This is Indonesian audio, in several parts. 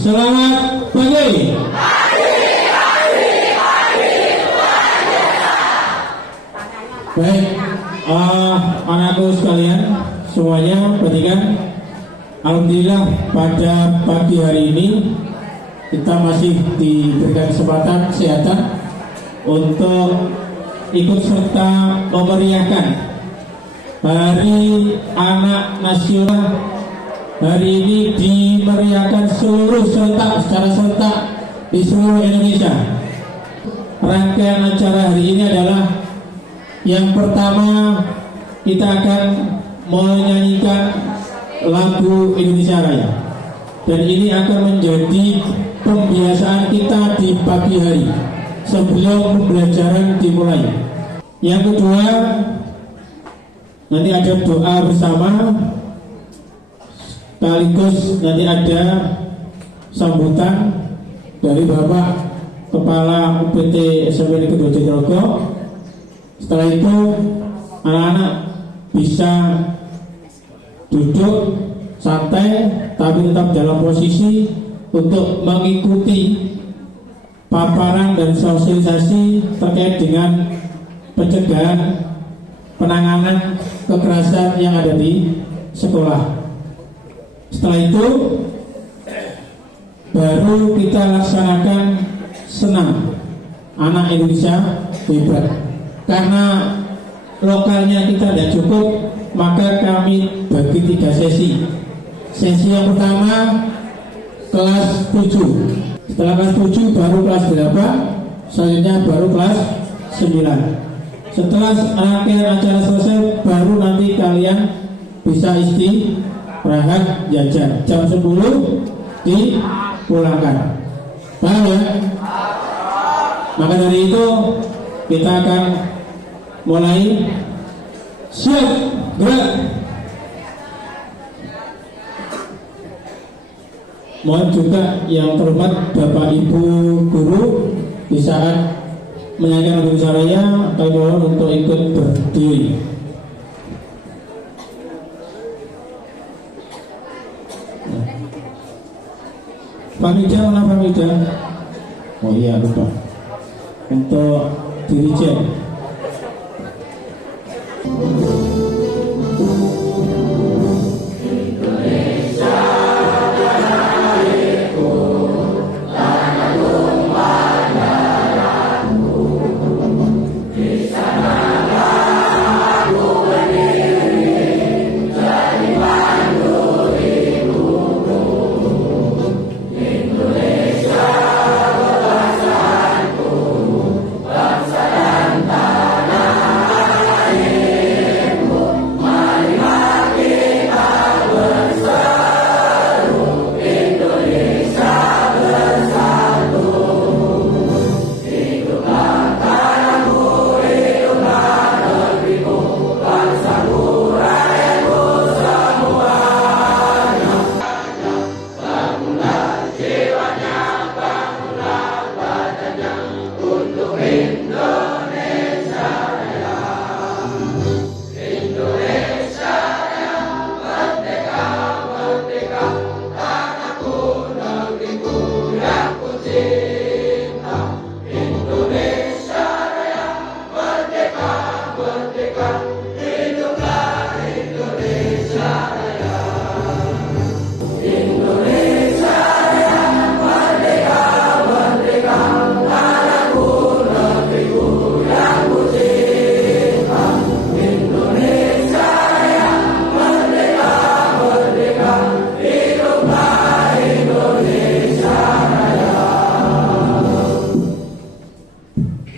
Selamat pagi. Baik, anakku sekalian semuanya perhatikan. Alhamdulillah pada pagi hari ini kita masih diberikan kesempatan kesehatan untuk ikut serta memeriahkan Hari Anak Nasional. Hari ini dimeriahkan secara serentak di seluruh Indonesia. Rangkaian acara hari ini adalah yang pertama, kita akan menyanyikan lagu Indonesia Raya, dan ini akan menjadi pembiasaan kita di pagi hari sebelum pembelajaran dimulai. Yang kedua, nanti ada doa bersama, sekaligus nanti ada sambutan dari Bapak Kepala UPT SMP Negeri 2 Jatirogo. Setelah itu anak-anak bisa duduk santai tapi tetap dalam posisi untuk mengikuti paparan dan sosialisasi terkait dengan pencegahan penanganan kekerasan yang ada di sekolah. Setelah itu baru kita laksanakan senam anak Indonesia hebat. Karena lokalnya kita tidak cukup, maka kami bagi 3 sesi. Sesi yang pertama kelas 7. Setelah kelas 7 baru kelas 8, selanjutnya baru kelas 9. Setelah rangkaian acara selesai, baru nanti kalian bisa istirahat jajan. Jam 10 dipulangkan. Paham ya? Maka dari itu kita akan mulai. Siap, gerak. Mohon juga yang terhormat Bapak Ibu Guru di saat menyanyikan lagu Indonesia Raya, kami mohon untuk ikut berdiri. Pamida mana Pamida? Oh iya lupa. Untuk dirijen.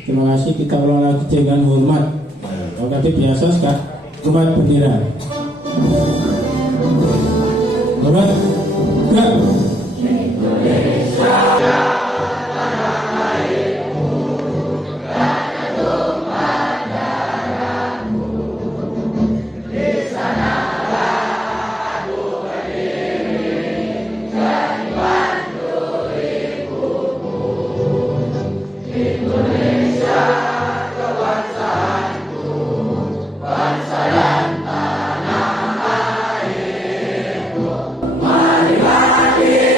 Terima kasih, kita ulang lagi dengan hormat. Kalau tadi biasa sekarang hormat bendera. Hormat, gerak. Mari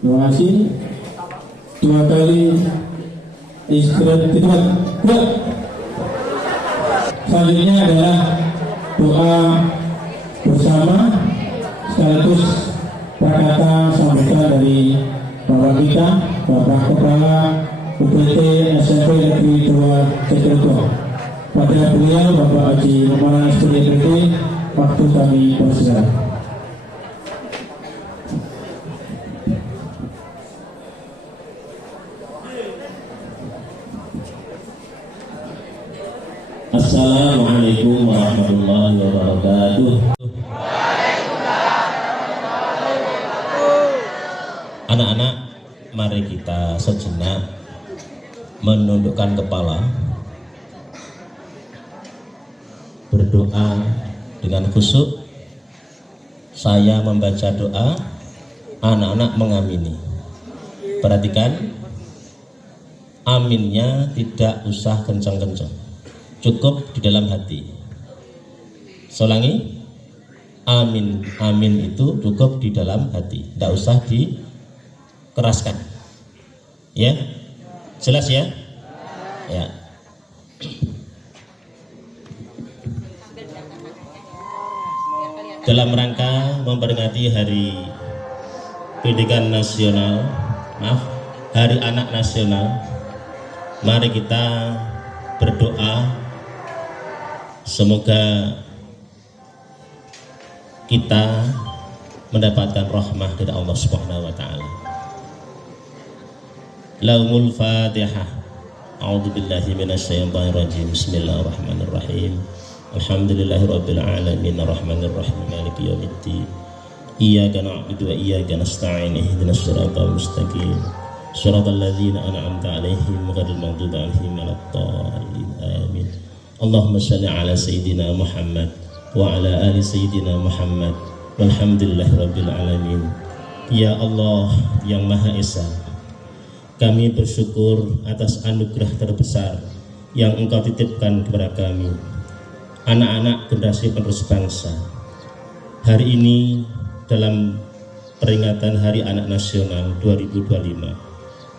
Terima kasih. 2 kali istirahat khidmat. Selanjutnya adalah doa bersama sekaligus prakata sambutan dari Bapak kita, Bapak Kepala UPT SMP Negeri 2 Cekerto. Pada beliau Bapak Haji Muhammad SPDPT, waktu kami bersilakan. Assalamualaikum warahmatullahi wabarakatuh. Anak-anak, mari kita sejenak menundukkan kepala, berdoa dengan khusyuk. Saya membaca doa, anak-anak mengamini. Perhatikan, aminnya tidak usah kencang-kencang, cukup di dalam hati. Solangi, amin, amin itu cukup di dalam hati, tidak usah dikeraskan. Ya, jelas ya? Ya. Dalam rangka memperingati Hari Pendidikan Nasional, Hari Anak Nasional, mari kita berdoa semoga kita mendapatkan rahmah dari Allah Subhanahu wa taala. Laumul Fatihah. A'udzubillahi minasyaitonir rajim. Bismillahirrahmanirrahim. Alhamdulillahirabbil alamin arrahmanirrahim maliki yaumiddin. Iyyaka na'budu wa iyyaka nasta'in ihdinas siratal mustaqim. Shiratal ladzina an'amta 'alaihim ghairil maghdubi 'alaihim waladdallin. Amin. Allahumma shalli 'ala sayyidina Muhammad wa 'ala ali sayyidina Muhammad walhamdulillahirabbil alamin. Ya Allah yang Maha Esa, kami bersyukur atas anugerah terbesar yang Engkau titipkan kepada kami, anak-anak generasi penerus bangsa. Hari ini dalam peringatan Hari Anak Nasional 2025,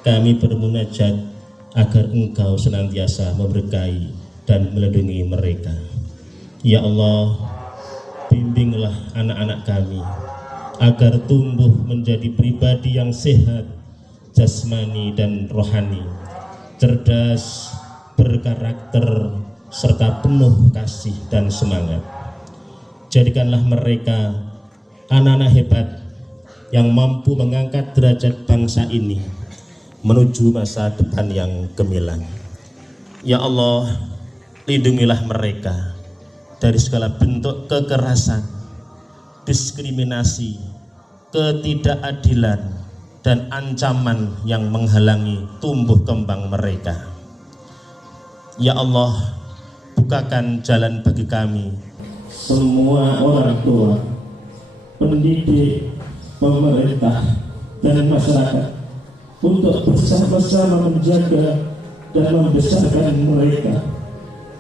kami bermunajat agar Engkau senantiasa memberkahi dan melindungi mereka. Ya Allah, bimbinglah anak-anak kami agar tumbuh menjadi pribadi yang sehat jasmani dan rohani, cerdas, berkarakter, serta penuh kasih dan semangat. Jadikanlah mereka anak-anak hebat yang mampu mengangkat derajat bangsa ini menuju masa depan yang gemilang. Ya Allah, lindungilah mereka dari segala bentuk kekerasan, diskriminasi, ketidakadilan, dan ancaman yang menghalangi tumbuh kembang mereka. Ya Allah, bukakan jalan bagi kami, semua orang tua, pendidik, pemerintah, dan masyarakat untuk bersama-sama menjaga dan membesarkan mereka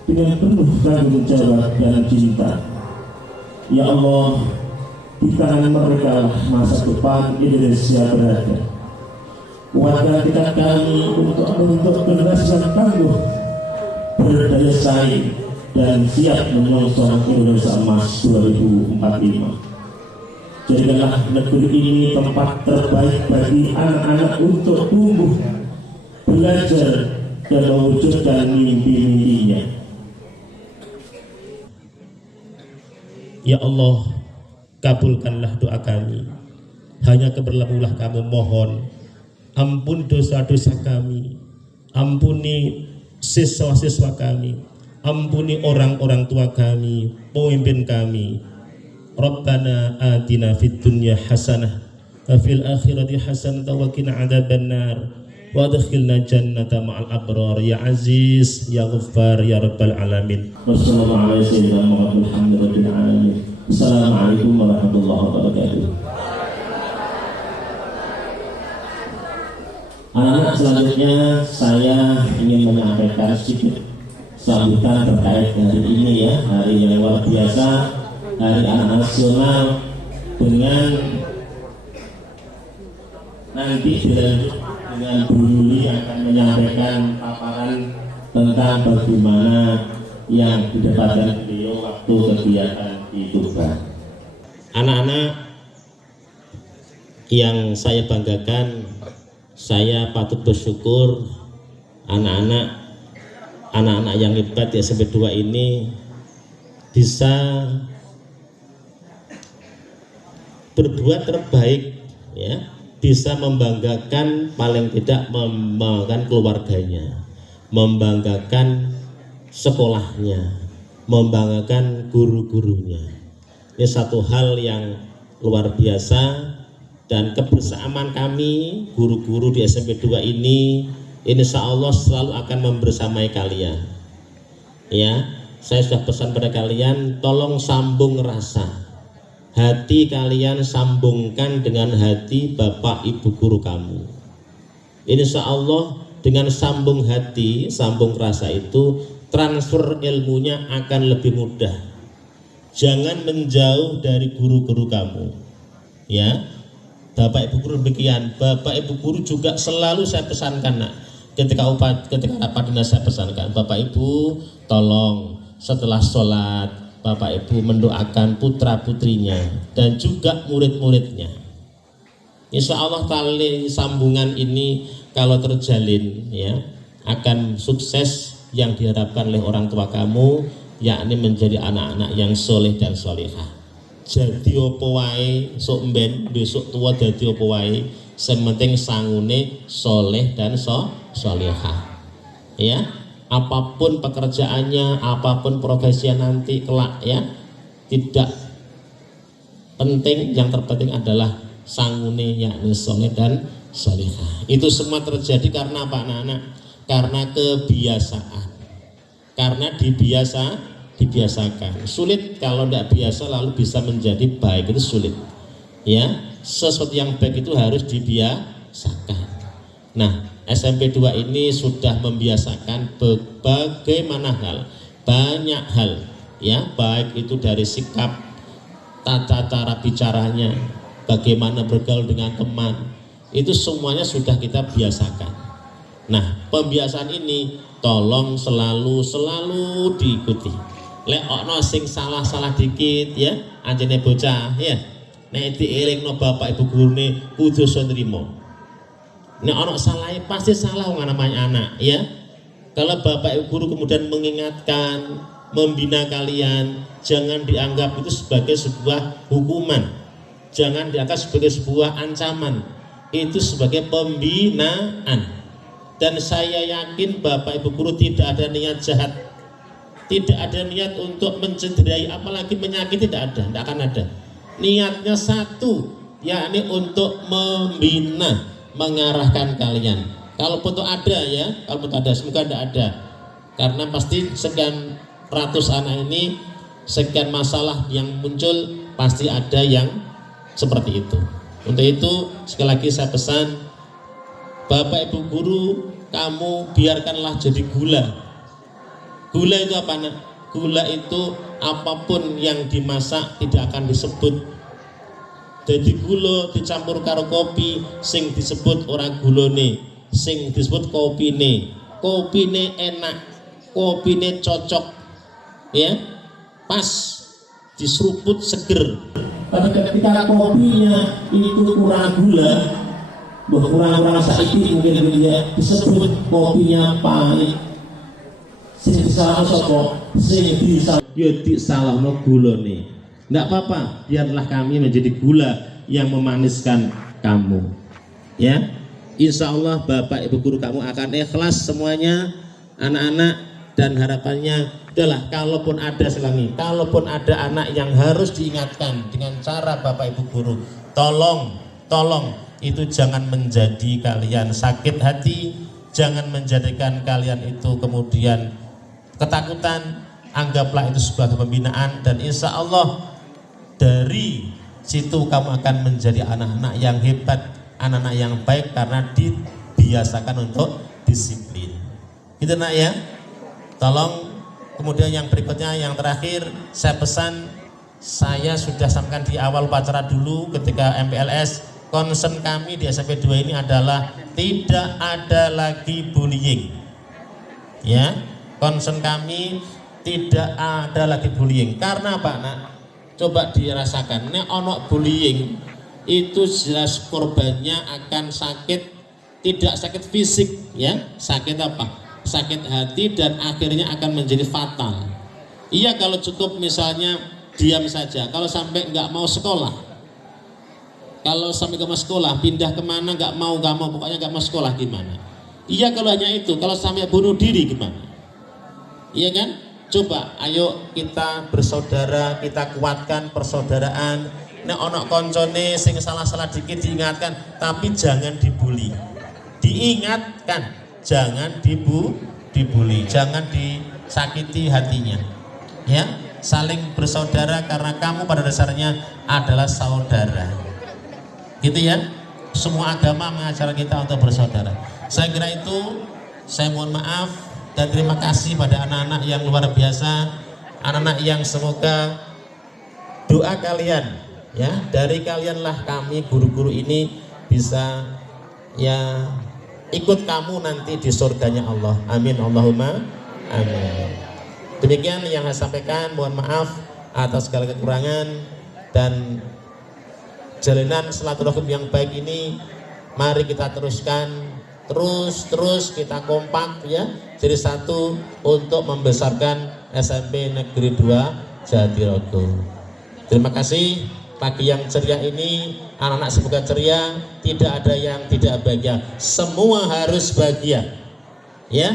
dengan penuh tanggung jawab dan cinta. Ya Allah, di tangan mereka masa depan Indonesia berada. Kuatkan kita kami untuk membentuk generasi yang tangguh, berdaya saing, dan siap menyongsong Indonesia Emas 2045. Jadikanlah negeri ini tempat terbaik bagi anak-anak untuk tumbuh, belajar, dan mewujudkan mimpi-mimpinya. Ya Allah, kabulkanlah doa kami. Hanya keberlakulah kami mohon. Ampun dosa-dosa kami, ampuni siswa-siswa kami, ampuni orang-orang tua kami, pemimpin kami. Rabbana atina fid dunya hasanah wa fil akhirati hasanah wa qina adzabannar wa adkhilna jannata ma'al abrar ya aziz ya ghaffar ya rabbal alamin. Assalamualaikum warahmatullahi wabarakatuh. Anak-anak, selanjutnya saya ingin menyampaikan sedikit sambutan terkait hari ini ya, hari yang luar biasa, Hari Anak Nasional, dengan nanti dilanjut dengan Bu Yuli akan menyampaikan paparan tentang bagaimana yang didapatkan beliau waktu kegiatan di Tuban. Anak-anak yang saya banggakan, saya patut bersyukur anak-anak yang hebat di SMP 2 ini bisa berbuat terbaik, ya, bisa membanggakan, paling tidak membanggakan keluarganya, membanggakan sekolahnya, membanggakan guru-gurunya. Ini satu hal yang luar biasa, dan kebersamaan kami guru-guru di SMP 2 ini insya Allah selalu akan membersamai kalian. Ya, saya sudah pesan pada kalian, tolong sambung rasa. Hati kalian sambungkan dengan hati Bapak Ibu guru kamu. Insya Allah dengan sambung hati, sambung rasa itu, transfer ilmunya akan lebih mudah. Jangan menjauh dari guru-guru kamu. Ya, Bapak Ibu guru demikian. Bapak Ibu guru juga selalu saya pesankan, nak, ketika rapat dinas saya pesankan, Bapak Ibu tolong setelah sholat Bapak Ibu mendoakan putra putrinya dan juga murid-muridnya. Insya Allah tali sambungan ini kalau terjalin, ya, akan sukses yang diharapkan oleh orang tua kamu, yakni menjadi anak-anak yang soleh dan solehah. Jadi opo wae sok mben besok tua dadi opo wae, sementing sangune soleh dan solehah. Ya, apapun pekerjaannya, apapun profesinya nanti kelak, ya, tidak penting, yang terpenting adalah sangune yakni soleh dan solehah. Itu semua terjadi karena apa, anak-anak? Karena kebiasaan, karena dibiasakan. Sulit kalau tidak biasa lalu bisa menjadi baik, itu sulit. Ya, sesuatu yang baik itu harus dibiasakan. Nah, SMP 2 ini sudah membiasakan bagaimana hal, banyak hal, ya, baik itu dari sikap, tata cara bicaranya, bagaimana bergaul dengan teman, itu semuanya sudah kita biasakan. Nah, pembiasaan ini tolong selalu diikuti. Lek ono sing salah dikit, ya, anjene bocah, ya, nek dielingno bapak ibu gurune kudu iso nrimo. Nek ono salah pasti salah, wong namanya anak, ya. Kalau bapak ibu guru kemudian mengingatkan, membina kalian, jangan dianggap itu sebagai sebuah hukuman, jangan dianggap sebagai sebuah ancaman, itu sebagai pembinaan. Dan saya yakin bapak ibu guru tidak ada niat jahat, tidak ada niat untuk mencederai, apalagi menyakiti, tidak akan ada. Niatnya satu, yakni untuk membina, mengarahkan kalian. Kalaupun itu ada, ya, kalaupun ada, semoga tidak ada, karena pasti sekian ratus anak ini, sekian masalah yang muncul, pasti ada yang seperti itu. Untuk itu sekali lagi saya pesan, bapak ibu guru, kamu biarkanlah jadi gula. Gula itu apa, nak? Gula itu apapun yang dimasak tidak akan disebut. Jadi gula dicampur karo kopi, sing disebut orang gulone, sing disebut kopine. Kopine enak, kopine cocok, ya, pas diseruput seger. Tapi ketika kopinya itu kurang gula, kurang saiki mungkin dia disebut kopinya pahit. Sing disalahno sapa? Sing disalahno gulane. Enggak apa-apa, biarlah kami menjadi gula yang memaniskan kamu. Ya, insya Allah bapak ibu guru kamu akan ikhlas semuanya, anak-anak, dan harapannya adalah kalaupun ada selangi, kalaupun ada anak yang harus diingatkan dengan cara bapak ibu guru, tolong itu jangan menjadi kalian sakit hati, jangan menjadikan kalian itu kemudian ketakutan, anggaplah itu sebagai pembinaan, dan insya Allah dari situ kamu akan menjadi anak-anak yang hebat, anak-anak yang baik karena dibiasakan untuk disiplin. Gitu, nak, ya. Tolong kemudian yang berikutnya, yang terakhir saya pesan, saya sudah sampaikan di awal upacara dulu ketika MPLS, concern kami di SMP 2 ini adalah tidak ada lagi bullying. Ya, concern kami tidak ada lagi bullying. Karena apa, Nak? Coba dirasakan, nek ono bullying itu jelas korbannya akan sakit, tidak sakit fisik, ya, sakit apa? Sakit hati dan akhirnya akan menjadi fatal. Iya, kalau cukup misalnya diam saja, kalau sampai nggak mau sekolah, kalau sampai nggak mau sekolah, pindah kemana nggak mau, pokoknya nggak mau sekolah gimana? Iya, kalau hanya itu, kalau sampai bunuh diri gimana? Iya kan? Coba, ayo kita bersaudara, kita kuatkan persaudaraan. Nek ono koncone sing salah-salah dikit diingatkan, tapi jangan dibully. Diingatkan, jangan dibully, jangan disakiti hatinya. Ya, saling bersaudara karena kamu pada dasarnya adalah saudara. Gitu ya. Semua agama mengajar kita untuk bersaudara. Saya kira itu, saya mohon maaf dan terima kasih pada anak-anak yang luar biasa, anak-anak yang semoga doa kalian, ya, dari kalianlah kami guru-guru ini bisa ya ikut kamu nanti di surganya Allah. Amin, Allahumma amin. Demikian yang saya sampaikan, mohon maaf atas segala kekurangan, dan jalinan silaturahim yang baik ini mari kita teruskan, terus kita kompak, ya, jadi satu untuk membesarkan SMP Negeri 2 Jatirogo. Terima kasih. Pagi yang ceria ini, anak-anak semoga ceria, tidak ada yang tidak bahagia, semua harus bahagia, ya.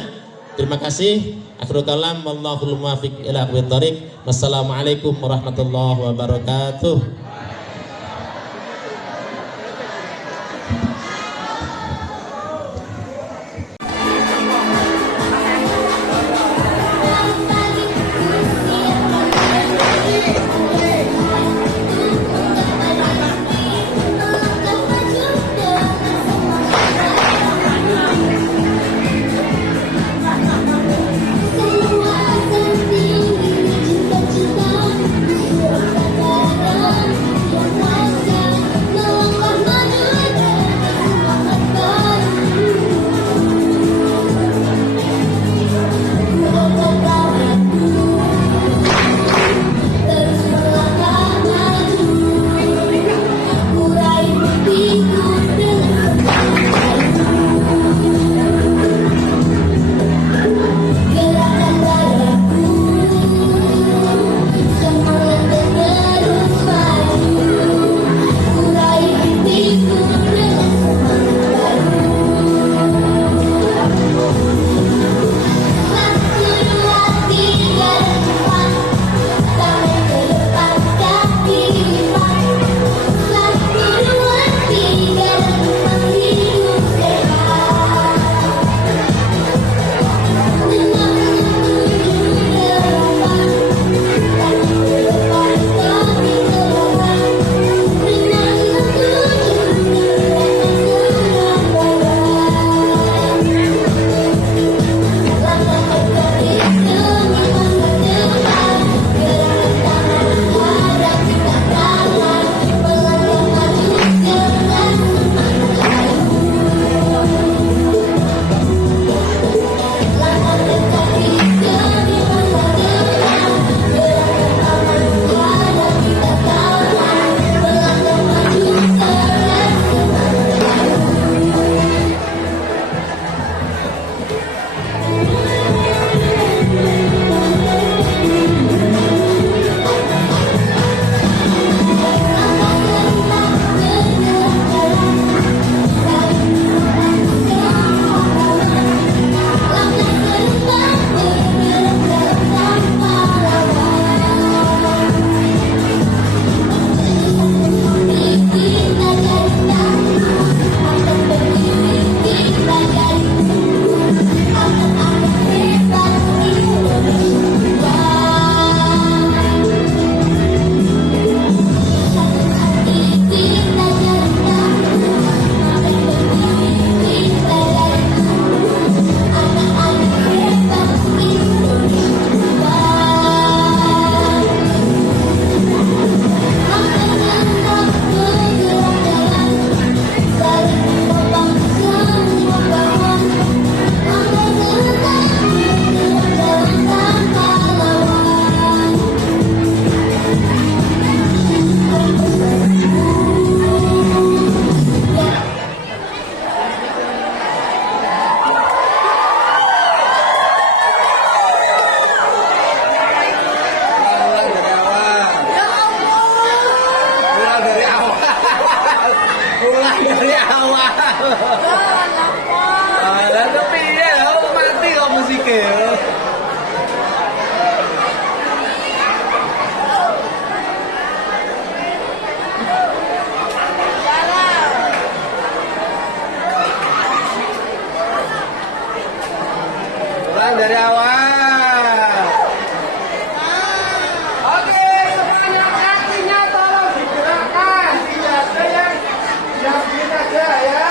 Terima kasih. Akhirul kalam, wallahul muwaffiq ila aqwamit thoriq. Wassalamualaikum warahmatullahi wabarakatuh. Semua sendiri cita-cita Lah tapi ya mati kok musiknya. Ulang dari awal. Oke, semuanya kakinya tolong digerakkan. Tidak ada yang diam aja ya.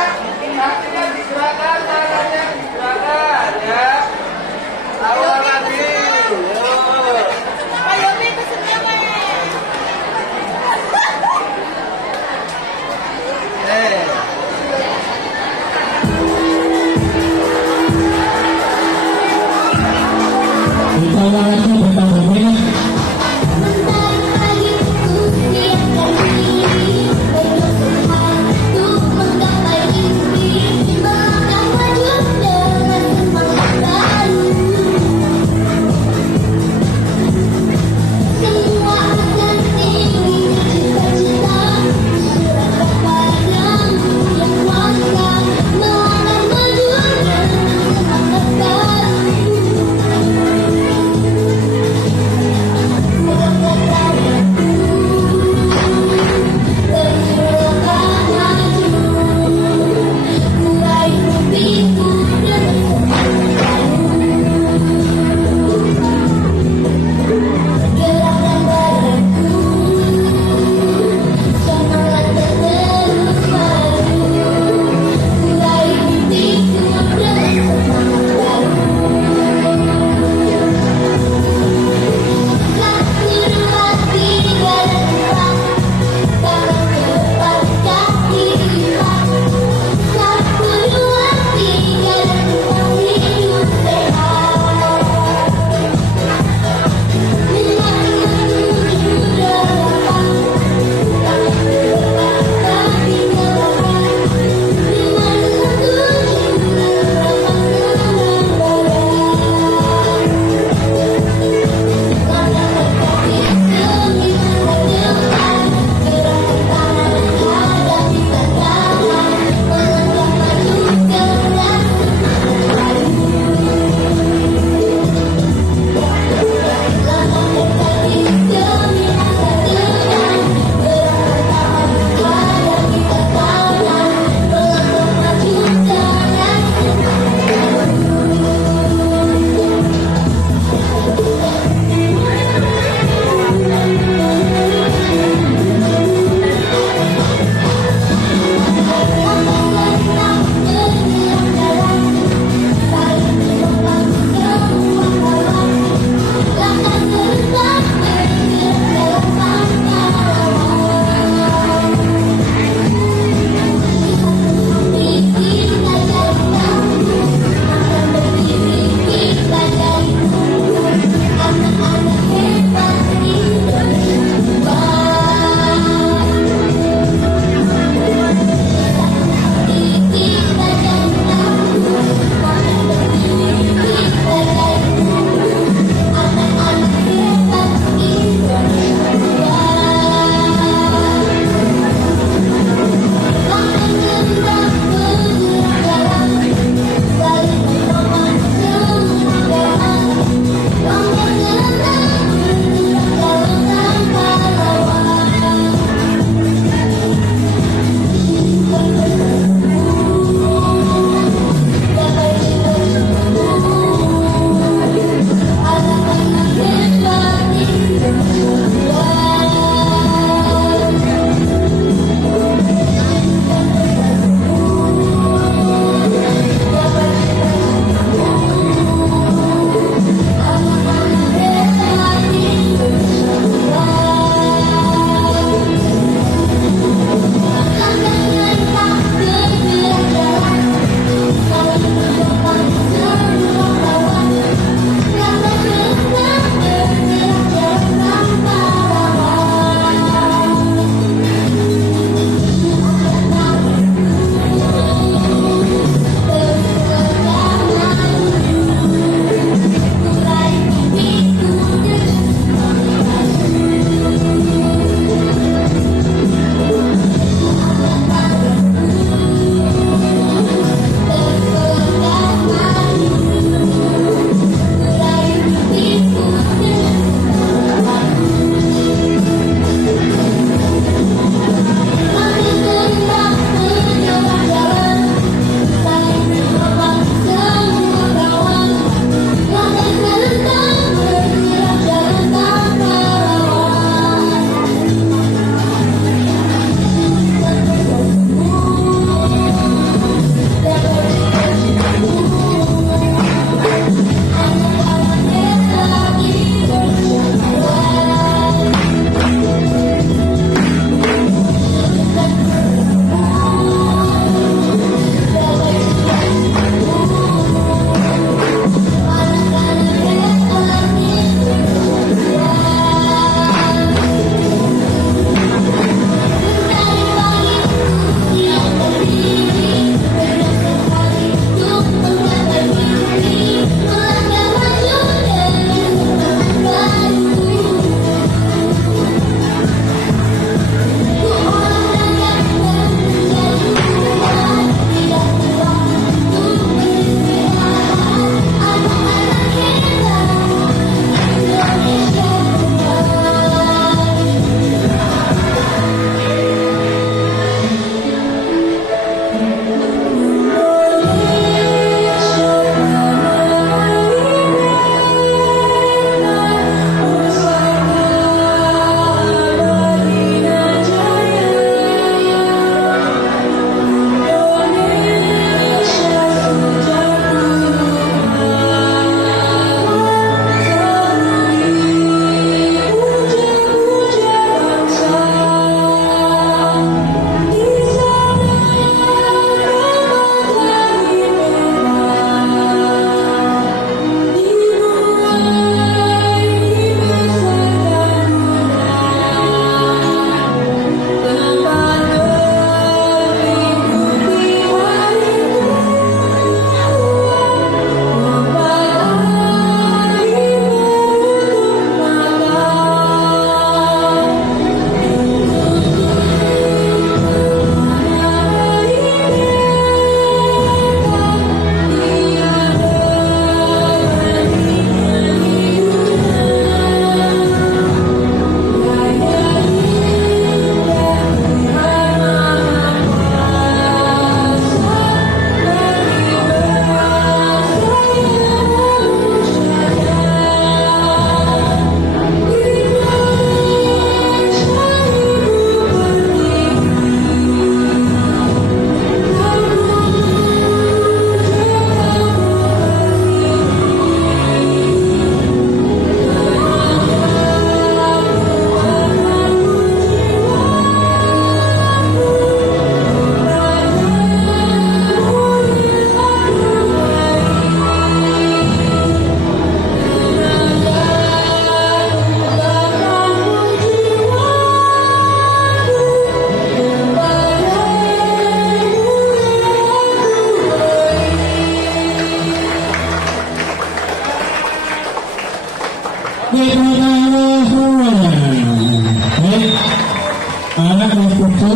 kalau setuju.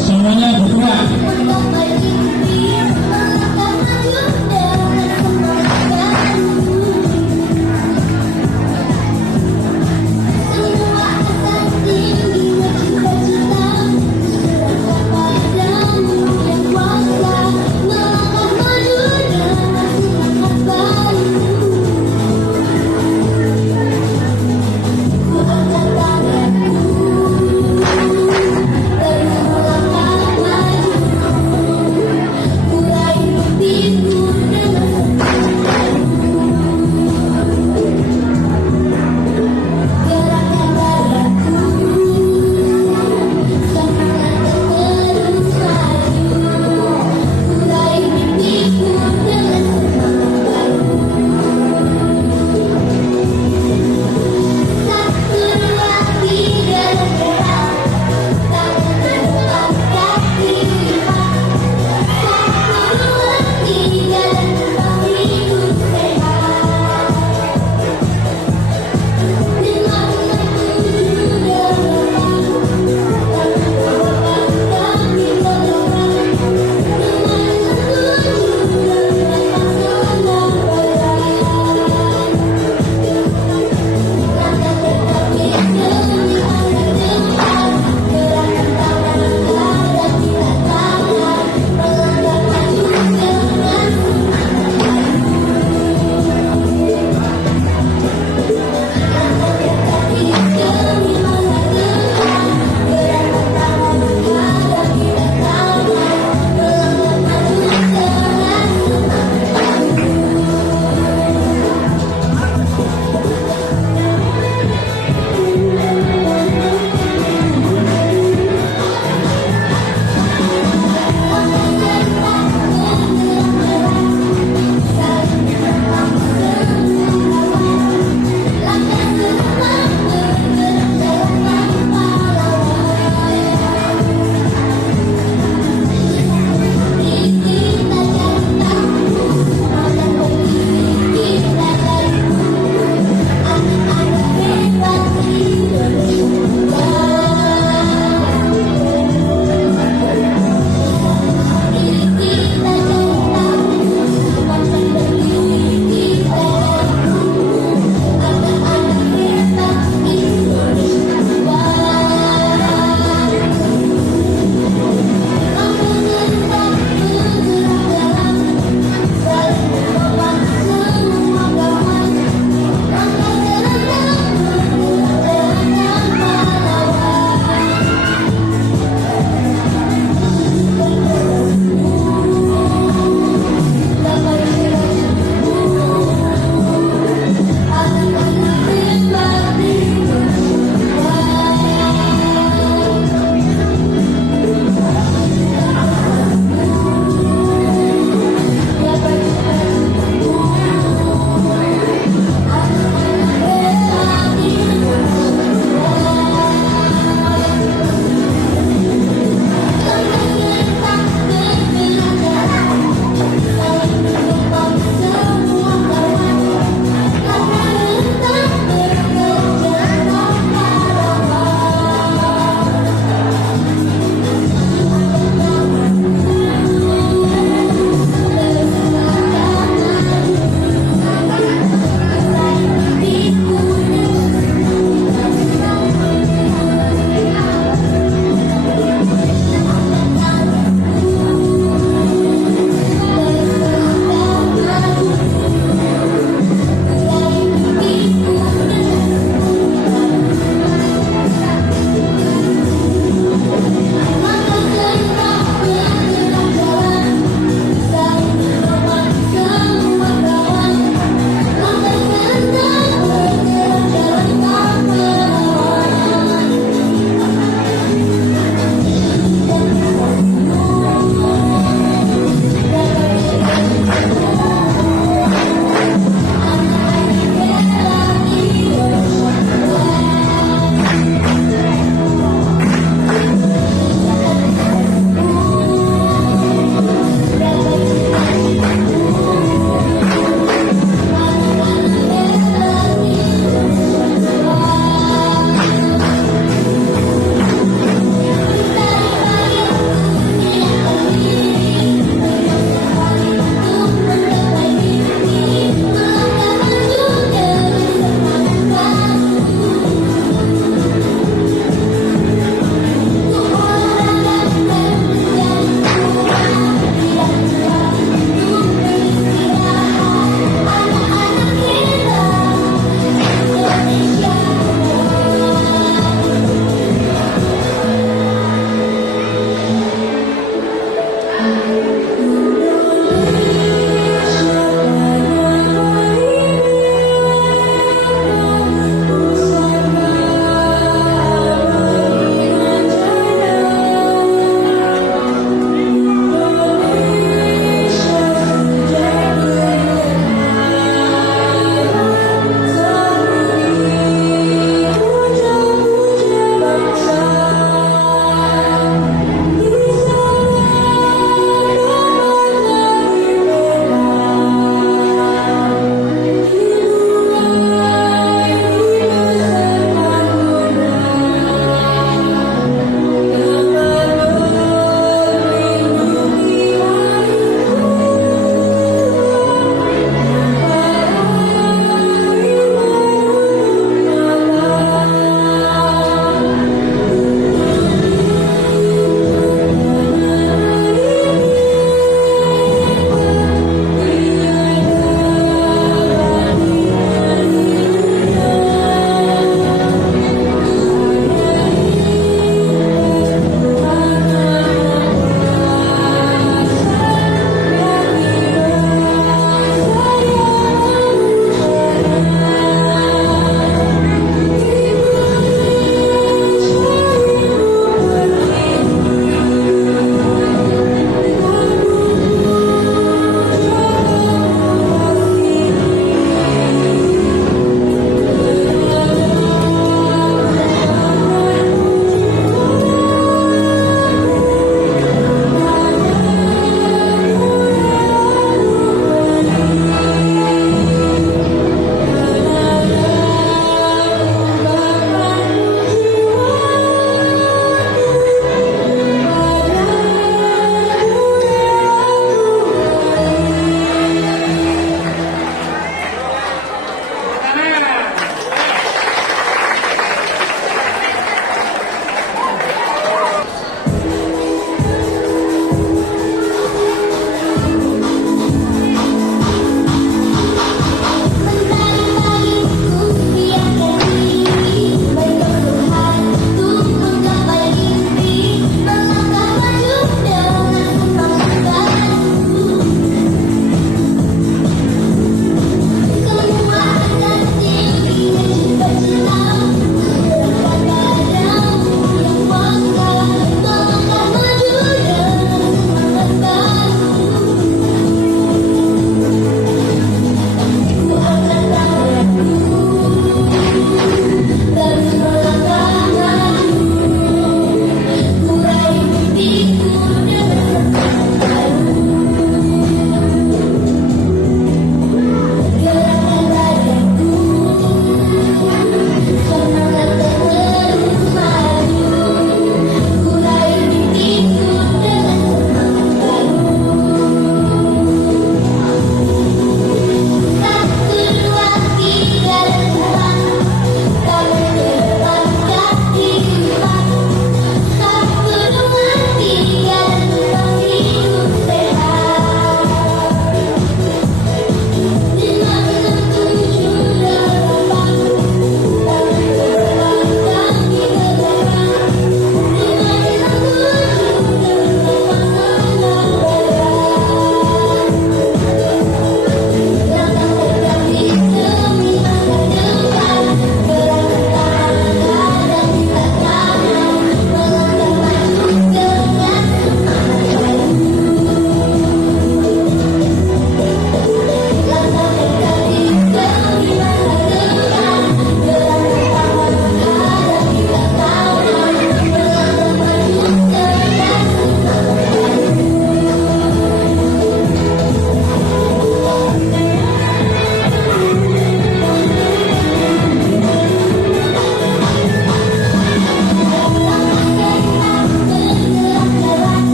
Semuanya bergerak. Yang kuasa melangkah maju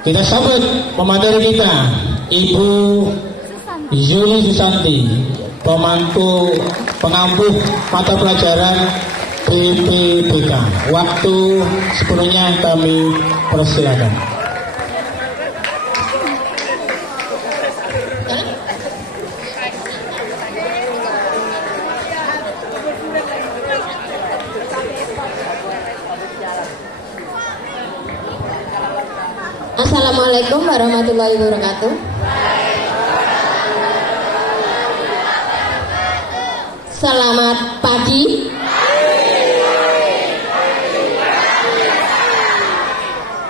Kita sambut pemateri kita, Ibu Yuli Susanti, pemangku pengampuh mata pelajaran BPBK. Waktu sepenuhnya kami persilakan. Assalamualaikum warahmatullahi wabarakatuh. Selamat pagi.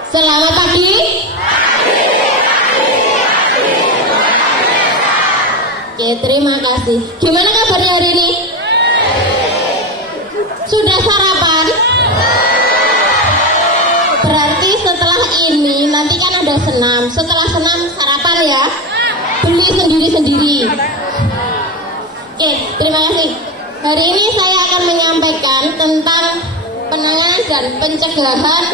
Selamat pagi. Oke, terima kasih. Gimana kabarnya hari ini? Sudah sarapan? Berarti setelah ini nanti kan ada senam. Setelah senam sarapan ya. Beli sendiri-sendiri. Oke, terima kasih. Hari ini saya akan menyampaikan tentang penanganan dan pencegahan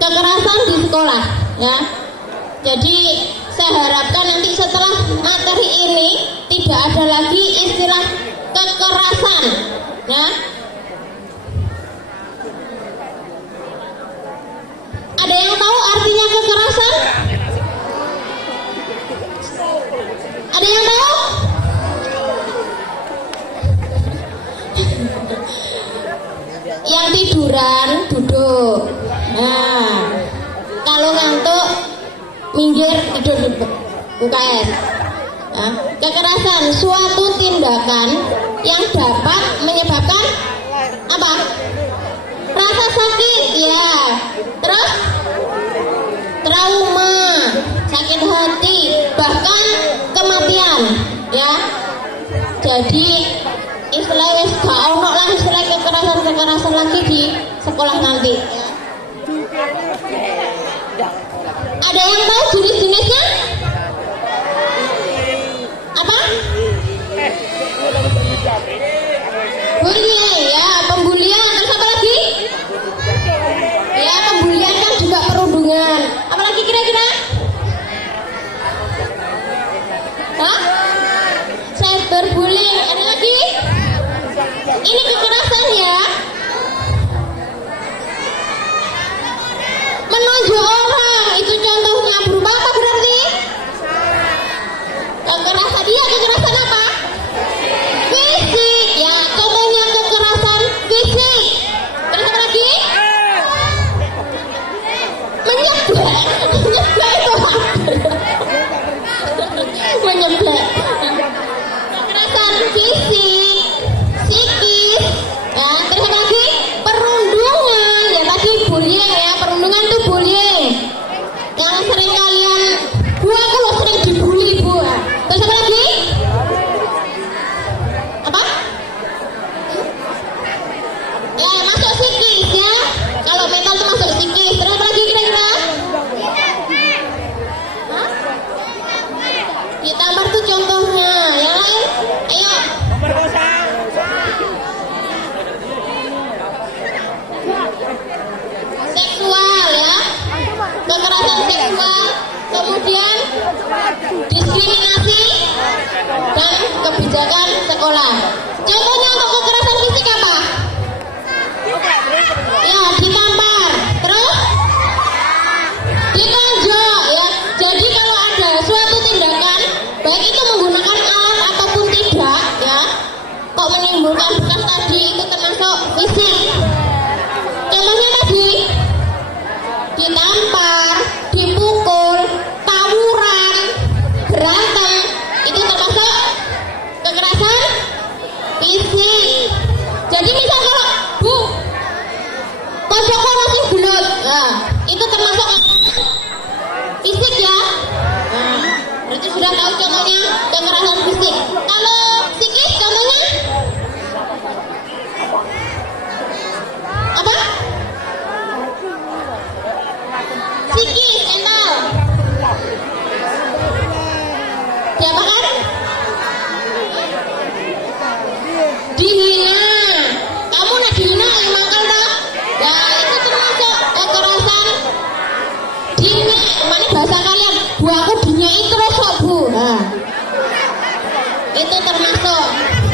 kekerasan di sekolah ya. Jadi saya harapkan nanti setelah materi ini tidak ada lagi istilah kekerasan ya. Ada yang tahu artinya kekerasan? Ada yang tahu? Yang tiduran duduk. Nah, kalau ngantuk minggir tidur di UKS. Nah, kekerasan suatu tindakan yang dapat menyebabkan apa? Rasa sakit ya. Terus trauma, sakit hati, bahkan kematian ya. Jadi istilahnya gak ono lah istilah kekerasan lagi di sekolah nanti ya. Ada yang tahu jenis-jenisnya? Apa? Bullying ya, pembulian. Terus apa lagi? Ya, pembulian kan juga perundungan. Apalagi kira-kira? Hah? Cyberbullying. Ada lagi? Ini kekerasan ya. Menonjol orang, itu contohnya berupa apa berarti? Kekerasan dia, kekerasan apa? Fisik ya, contohnya kekerasan fisik. Terus apa lagi? Menyeblak itu apa? Menyeblak. Kekerasan fisik, psikis, ya. Terus apa lagi? Perundungan, ya tadi bullying ya. Perundungan itu bullying. Yang sering kalian buat kalau sering dibully bu. Terus apa lagi? Apa? Ya masuk psikis ya. Kalau mental itu masuk psikis. Terus apa lagi kira-kira? Hah? Ditampar tuh contohnya. Yang lain? Ayo. Seksual ya. Kekerasan seksual. Kemudian diskriminasi dan kebijakan sekolah. Contohnya untuk kekerasan fisik apa? Ya, ditampar. Terus ditonjok ya. Jadi kalau ada suatu tindakan baik itu menggunakan alat ataupun tidak ya, kok menimbulkan bekas tadi itu termasuk fisik. Contohnya tadi ditampar, dipukul, tawuran, berantem, itu termasuk kekerasan fisik. Jadi misal kalau bu kocoknya masih gelut, nah, itu termasuk fisik ya. Nah, berarti sudah tahu contohnya kekerasan fisik. Kalau psikis contohnya apa? Psikis, mental. Diapakan? Dihina. Kamu itu termasuk.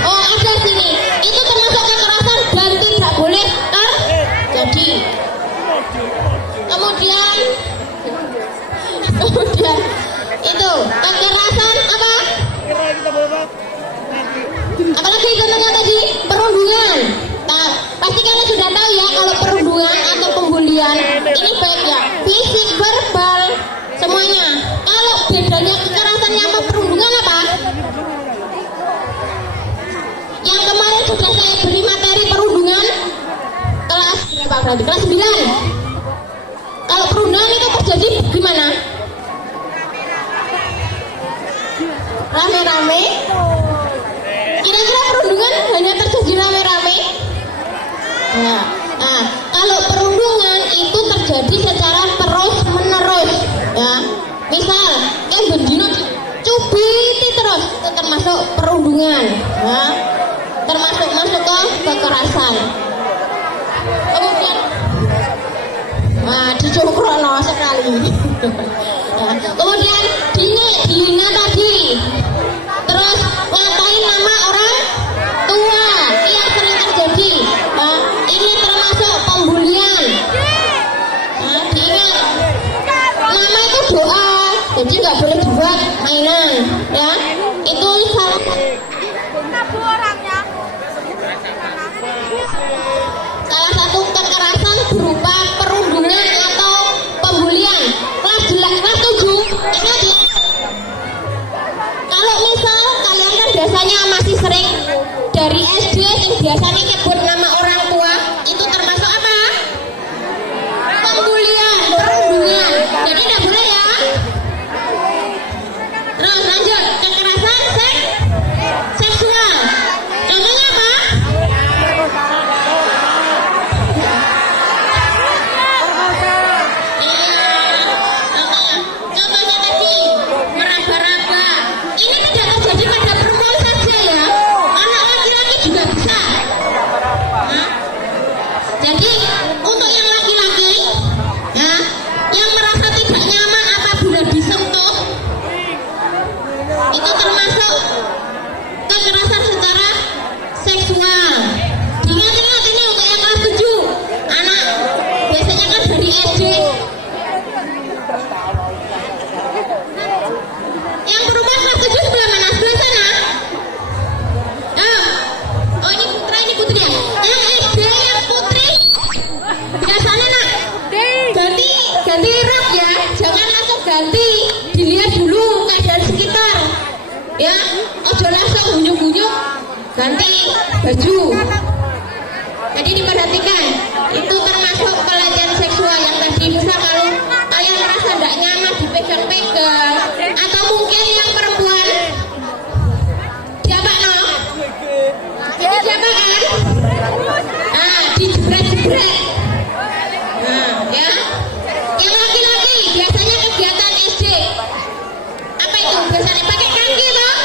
Oh ada sini, itu termasuk kekerasan dan tidak boleh terjadi. Kemudian itu kekerasan apa? Apalagi contohnya tadi perundungan. Nah, pasti kalian sudah tahu ya kalau perundungan atau pembulian ini baik ya fisik, verbal, semuanya. Kalau bedanya kekerasan sama perundungan apa? Yang kemarin sudah saya beri materi perundungan kelas berapa berarti? Kelas 9. Kalau perundungan itu terjadi gimana? Rame-rame. Kira-kira perundungan hanya terjadi rame-rame? Nah, kalau perundungan itu terjadi secara terus-menerus, ya. Misal, kan bendino cubiti terus, itu termasuk perundungan, ya. Termasuk masuk ke kekerasan. Kemudian, dicukrono sekali. Ya. Kemudian dihina tadi. Terus ngatain nama orang tua, yang sering terjadi. Nah, ini termasuk pembulian. Nah, diingat, nama itu doa, jadi nggak boleh dibuat mainan, ya. Itu salah satu kekerasan berupa perundungan atau pembulian. Kelas 7, ingat ya. Kalau misal kalian kan biasanya masih sering dari SD yang biasanya nyebut nama orang tua, itu termasuk apa? Pembulian, perundungan. Jadi tidak boleh ya. Terus lanjut, kekerasan seksual. Contohnya apa? Contohnya tadi meraba-raba. Ini tidak terjadi pada perempuan saja ya, anak laki-laki juga bisa. Nah, jadi untuk yang laki-laki, ya, yang merasa tidak nyaman apabila disentuh, itu termasuk kekerasan secara seksual. Diingat-ingat ini untuk yang kelas 7, anak biasanya kan dari SD. Yang perempuan kelas 7 sebelah mana? Sebelah sana? Oh ini putra, ini putri ya? Yang SD, yang putri biasanya nak ganti rok ya. Jangan langsung ganti, dilihat dulu keadaan sekitar, ya. Ojo langsung gunyuk-gunyuk ganti baju. Jadi diperhatikan, itu termasuk pelecehan seksual yang tadi. Misal kalau kalian merasa tidak nyaman dipegang-pegang, atau mungkin yang perempuan diapa no? Ini siapa kan? Dijebret-jebret. Nah, ya. Yang laki-laki biasanya kegiatan SD. Apa itu? Biasanya pakai kaki toh?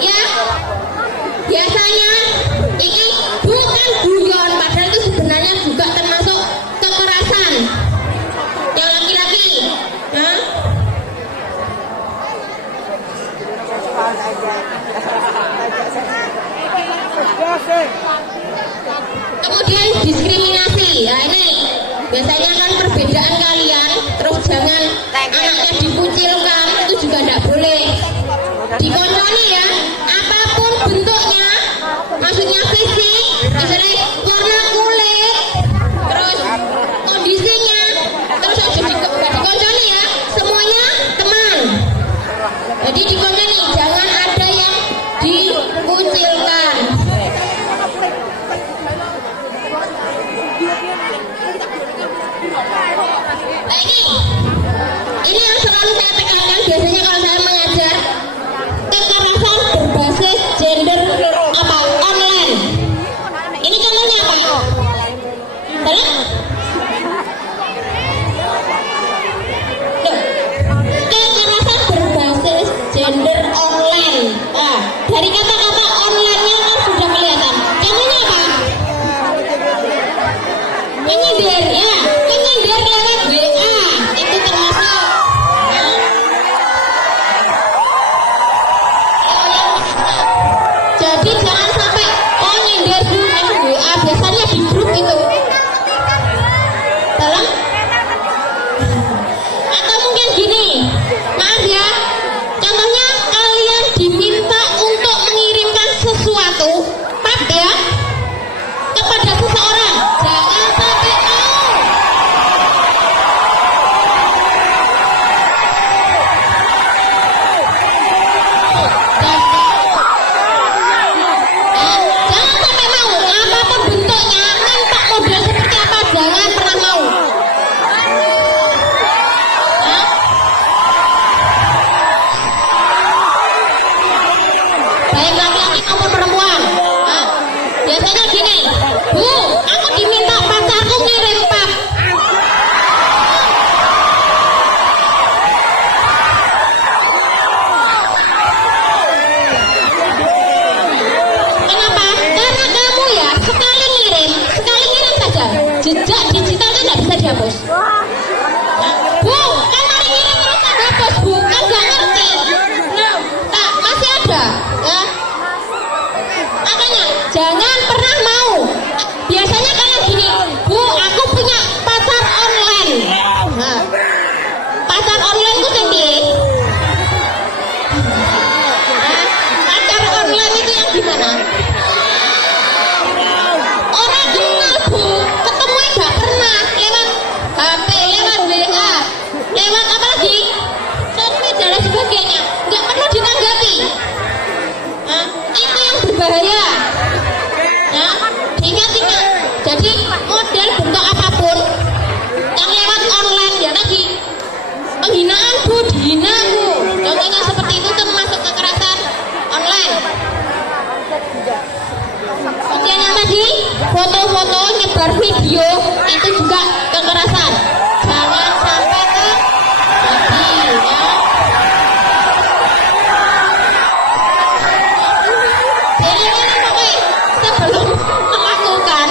Ya. Biasanya ini bukan guyon, padahal itu sebenarnya juga termasuk kekerasan. Yang laki-laki, ya. Kemudian diskriminasi, ya ini biasanya kan perbedaan kalian, terus jangan anaknya dikucilkan, itu juga tidak boleh. Dikonconi ya, apapun bentuknya, maksudnya fisik, misalnya warna kulit, terus kondisinya, terus dikonconi ya, semuanya teman. Jadi dikonconi, jangan ada yang dikucilkan. Nah ini yang selalu saya tekankan biasanya kalau saya mengajar, kekerasan berbasis gender apa? Online. Ini contohnya apa? Tadi? Kekerasan berbasis gender online. Nah, dari kata-kata online-nya kan sudah kelihatan. Contohnya apa? Menyindir, ya. Menyindir lewat WA. Itu termasuk. baik laki-laki maupun perempuan. Nah, biasanya gini, Bu, aku diminta pacarku ngirim pap. Kenapa? Karena kamu ya sekali ngirim saja. Jejak digital itu tidak bisa dihapus. Nah, Bu, kan mari ngirim terus tak hapus, Bu, kan nggak ngerti. Nah, masih ada, ya. Makanya jangan pernah mau. Biasanya kalian gini, Bu, aku punya pacar online. Nah, pacar online itu tinggi. Pacar online itu yang gimana? Orang kenal, Bu, ketemu nggak pernah, lewat HP, lewat WA, lewat apa lagi? Sosmed dan lain sebagainya, nggak perlu ditanggapi. Nah, itu yang berbahaya. Ya, diingat-ingat. Jadi model bentuk apapun yang lewat online ya tadi penghinaan, Bu, dihina, Bu. Contohnya seperti itu termasuk kekerasan online. Kemudian yang tadi foto-foto nyebar video itu juga kekerasan. Jangan sampai terjadi, ya. Jadi ini pokoknya sebelum melakukan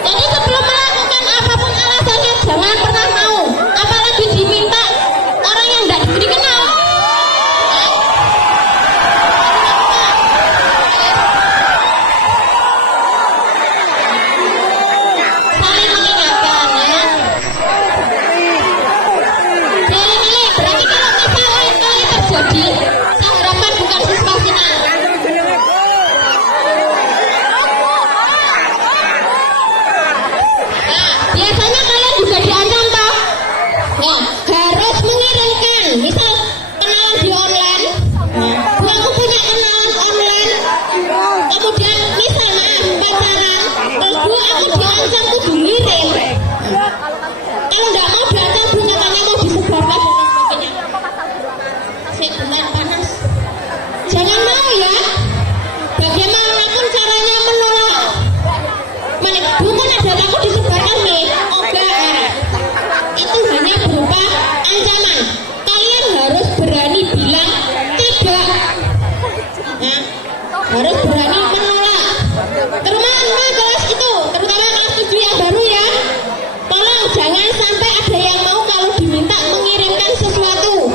Jadi sebelum melakukan apapun alasannya jangan pernah mau, apalagi diminta orang yang tidak dikenal. Saling mengingatkan, ya. Jadi berarti kalau misalnya kali terjadi, saya harapkan bukan siswa sinar. Nah, biasanya kalian juga diancam toh. Nah, harus mengirimkan, misal kenalan di online. Bu, aku punya kenalan online. Kemudian misal maaf pacaran, terus Bu, aku diancam kudu ngirim. Kalau nggak mau diancam, Bu, katanya mau disebarkan dan lain sebagainya. Saya benar panas. Jangan mau ya. Bagaimanapun caranya menolak. Bukan ada aku disebarkan nih, enggak. Itu hanya berupa ancaman. Kalian harus berani bilang tidak. Ya, harus berani menolak. Terutama kelas itu, terutama kelas 7 yang baru ya. Tolong jangan sampai ada yang mau kalau diminta mengirimkan sesuatu.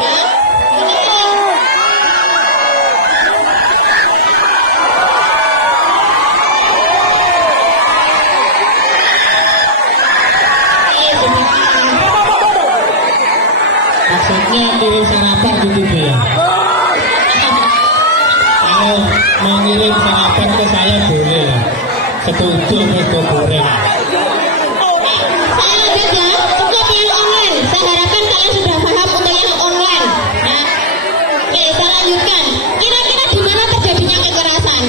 Ya, Maksudnya kirim sarapan gitu Bu, ya. Kalau mau ngirim sarapan ke saya boleh lah. Setuju untuk goreng. saya lanjut ya, cukup yang online. Saya harapkan kalian sudah paham untuk yang online. Ya. Oke, saya lanjutkan. Kira-kira di mana terjadinya kekerasan?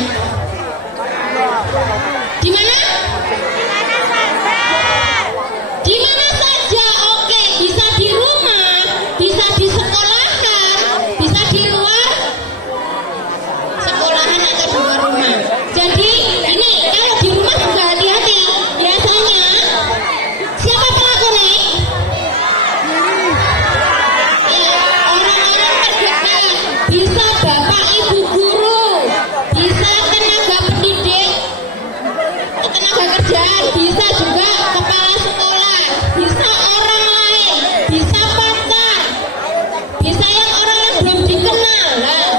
Di mana? Di mana saja. Oke, bisa di rumah, bisa di sekolahan, bisa di luar sekolahan atau di luar rumah. Jadi ini kalau di rumah juga hati-hati. Biasanya siapa pelakunya? Ya, orang-orang terdekat. Bisa bapak ibu guru, bisa tenaga pendidik, tenaga kerjaan, bisa juga kepala sekolah, bisa orang lain, bisa pacar, bisa yang orang yang belum dikenal. Nah,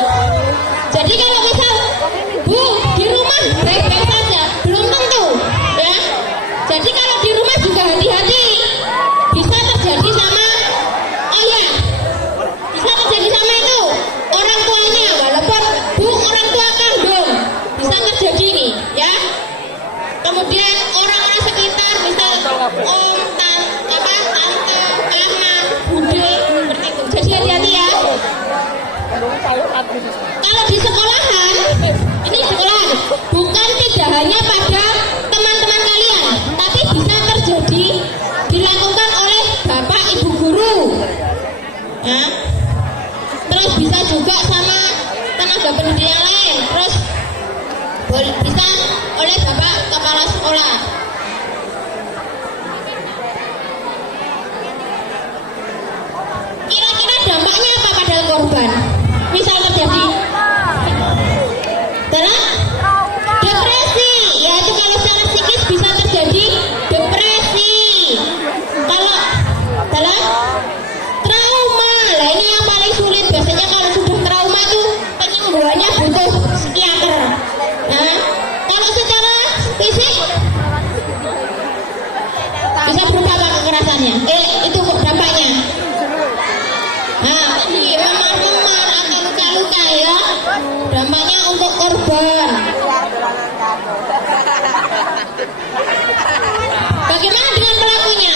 jadi kalau misal Bu, di rumah baik-baik saja, belum tentu, ya. Jadi kalau di rumah juga hati-hati, bisa terjadi sama ayah, bisa terjadi sama itu orang tuanya, walaupun Bu orang tua kandung, bisa terjadi nih, ya. Kemudian orang-orang sekitar, misal om, tante, paman, bude, seperti itu. Jadi hati-hati ya. Kalau di sekolahan, ini sekolahan, bukan tidak hanya pada teman-teman kalian, tapi bisa terjadi dilakukan oleh bapak ibu guru, ya. Terus bisa juga sama tenaga pendidik yang lain. Terus bisa oleh Bapak Kepala Sekolah. Kira-kira dampaknya apa pada korban? Misal terjadi adalah depresi, ya itu kalau secara psikis bisa terjadi depresi. Kalau adalah trauma, lah ini yang paling sulit. Biasanya kalau sudah trauma itu penyembuhannya butuh psikiater. Nah, kalau secara fisik bisa berupa apa kekerasannya? Itu dampaknya. Nah, ini memar-memar atau luka-luka ya. Dampaknya untuk korban. Bagaimana dengan pelakunya?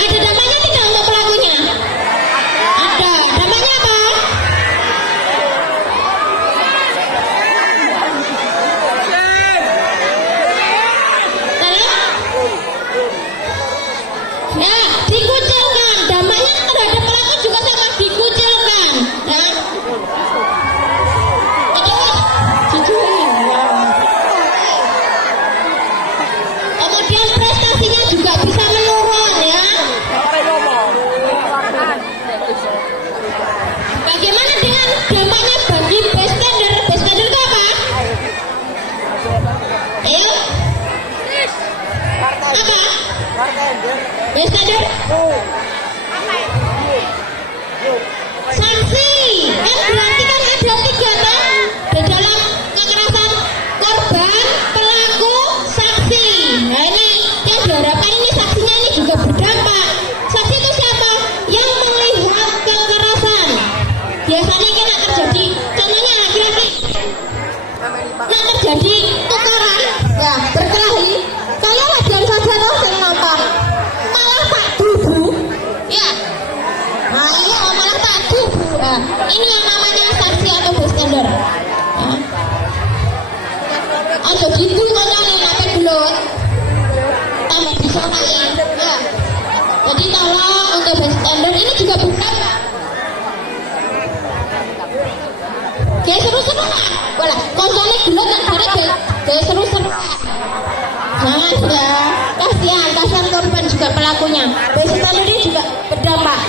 Ada dampaknya tidak untuk pelakunya? Ada. Dampaknya apa? Ya, dikucilkan. Dampaknya terhadap pelaku juga sama, dikucilkan. Ya. Kemudian prestasinya juga bisa menurun ya. Bagaimana dengan dampaknya bagi bystander? Bystander itu apa? Ayo. Apa? Bystander? Sanksi. Kan berarti kan ada 3 kan di dalam kekerasan: korban, pelaku, saksi. Nah ini yang diharapkan ini saksinya ini juga berdampak. Saksi itu siapa? Yang melihat kekerasan. Biasanya kan terjadi, contohnya laki-laki yang terjadi tukaran, ya berkelahi. Saya wajar saja toh yang nonton, malah Pak Dubu, ya. Nah ini malah Pak Dubu. Nah, ini yang namanya saksi atau bystander. Nah. Aja gitu konyolin sampai gelut. Tambah disonain. Ya. Jadi tolong untuk bystander ini juga bukan. Kayak seru-seru lah. Boleh. Konyolnya gelut kan kayak seru-seru. Jangan ya. Kasihan korban juga pelakunya. Bystander ini juga berdampak.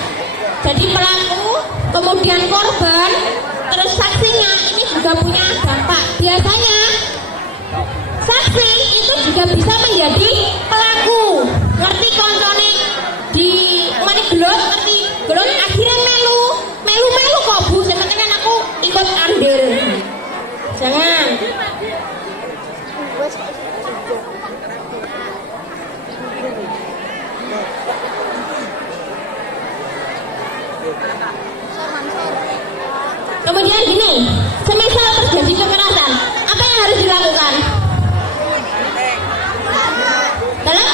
Jadi pelaku, kemudian korban, terus saksinya ini juga punya dampak. Biasanya saksi itu juga bisa menjadi pelaku. Ngerti koncone di mana gelut, ngerti gelut akhirnya melu kok Bu, sebenarnya aku ikut andil. Jangan. Kemudian gini, semisal terjadi kekerasan, apa yang harus dilakukan? Dalam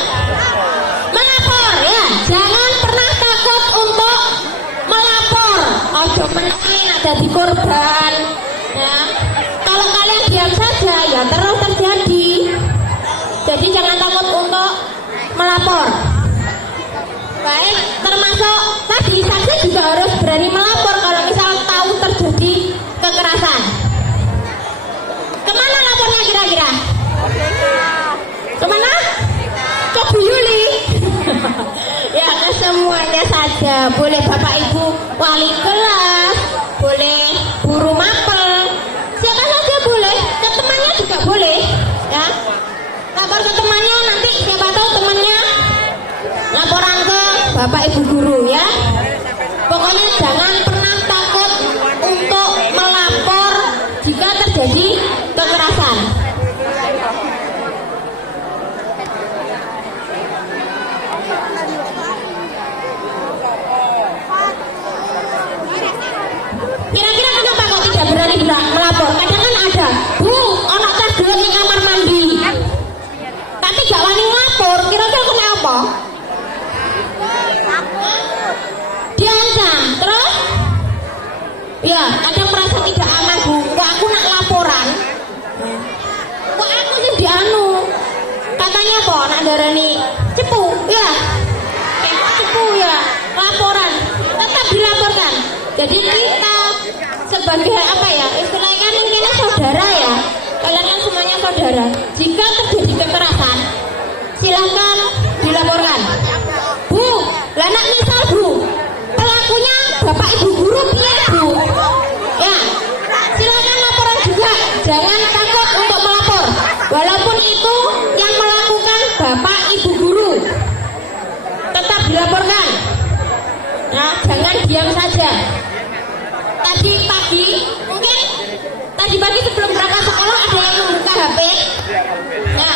melapor ya, jangan pernah takut untuk melapor. Ojo menaik ada di korban. Ya. Kalau kalian diam saja, ya terus terjadi. Jadi jangan takut untuk melapor. Baik, termasuk tadi saksi juga harus berani melapor kalau misal tahu terjadi kekerasan. Kemana lapornya kira-kira? Kemana? Ke Bu Yuli. Ya ke semuanya saja. Boleh Bapak Ibu wali kelas, boleh guru mapel, siapa saja boleh. Ke temannya juga boleh. Ya, lapor ke temannya, nanti siapa tahu temannya laporan ke Bapak Ibu guru ya. Pokoknya jangan pernah takut untuk melapor jika terjadi kekerasan. Kira-kira kenapa kok tidak berani melapor? Kadang kan ada, Bu, anak tas dulu di kamar mandi, tapi gak wani melapor. Kira-kira kenapa? Diancam, terus? Ya, kadang merasa tidak aman Bu. Kok aku nak laporan? Kok aku sih dianu? Katanya kok nak darani cepu, ya? Cepu ya. Jadi kita sebagai apa ya, istilahnya kan ini saudara ya, kalian kan semuanya saudara. Jika terjadi kekerasan, silakan dilaporkan. Bu, lah nak misal bu, pelakunya bapak ibu guru piye bu? Ya, silakan laporan juga. Jangan takut untuk melapor, walaupun itu yang melakukan bapak ibu guru, tetap dilaporkan. Nah, jangan diam saja. Tadi pagi sebelum berangkat sekolah ada yang membuka HP. Nah,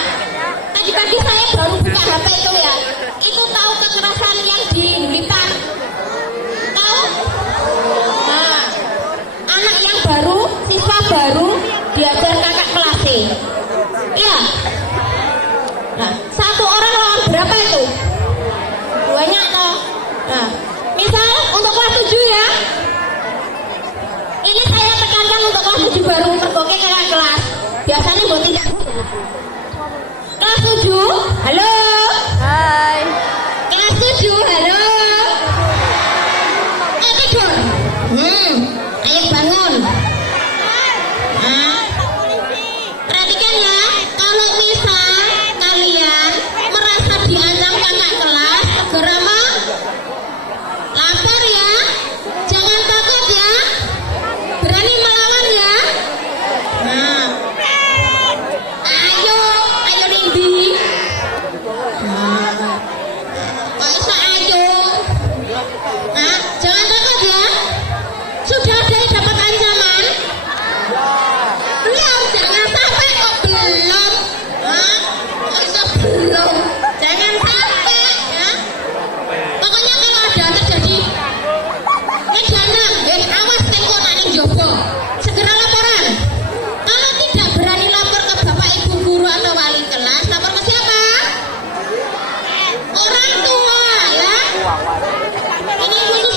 tadi pagi saya baru buka HP itu ya. Itu tahu kekerasan yang di Lipan. Tahu? Nah, anak yang baru, siswa baru diajar kakak kelasnya. Iya. Nah, satu orang lawan berapa itu? Banyak toh. Nah, misal untuk kelas 7 ya. Ini saya tekankan untuk kelas 7 baru tergoke kakak kelas. Biasanya buat tidak. Kelas 7, halo. Hai. Kelas 7, halo. Tidur. Ayo bangun. Nah, perhatikan ya. Kalau misal kalian merasa diancam kakak kelas, segera lapor ya. Jangan takut ya. Berani melawan ya. Nah, ayo Nindi. Nah, kok bisa ayo? Nah, jangan takut ya. Sudah ada yang dapat ancaman? Belum, jangan sampai kok belum. Hah? Kok bisa belum? Jangan sampai ya. Pokoknya kalau ada terjadi ngejana, awas tengok nang jopo. Segera laporan. Kalau tidak berani lapor ke bapak ibu guru atau wali kelas, lapor ke siapa? Orang tua ya. Ini khusus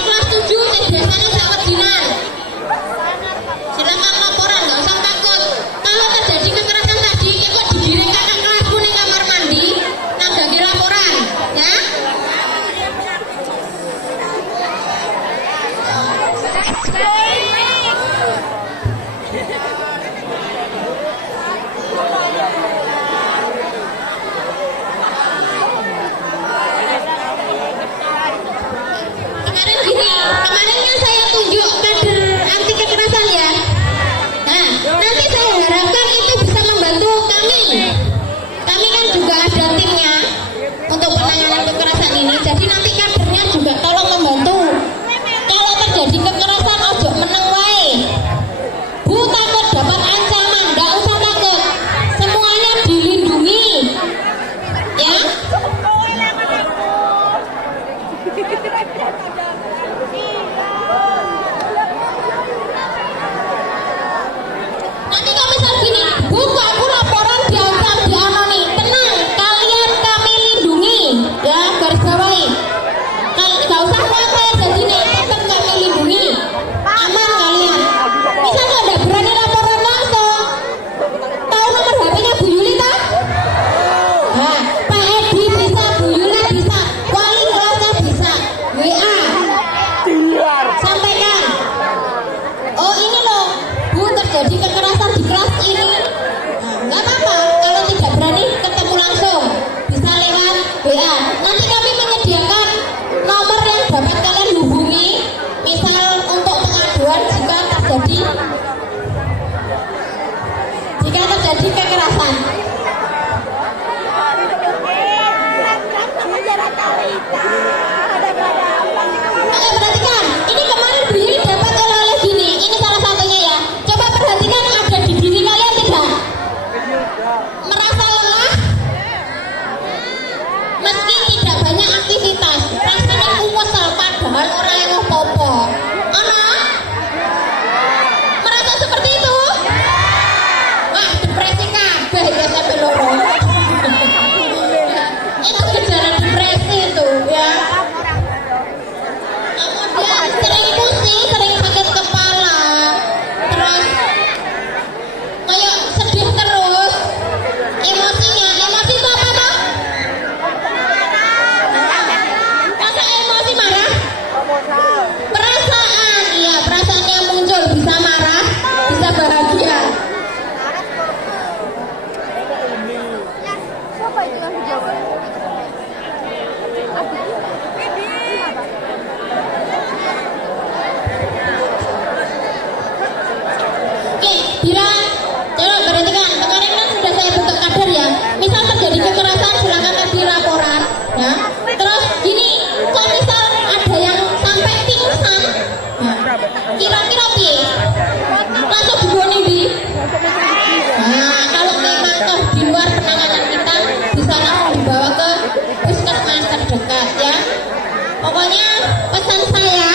Pokoknya pesan saya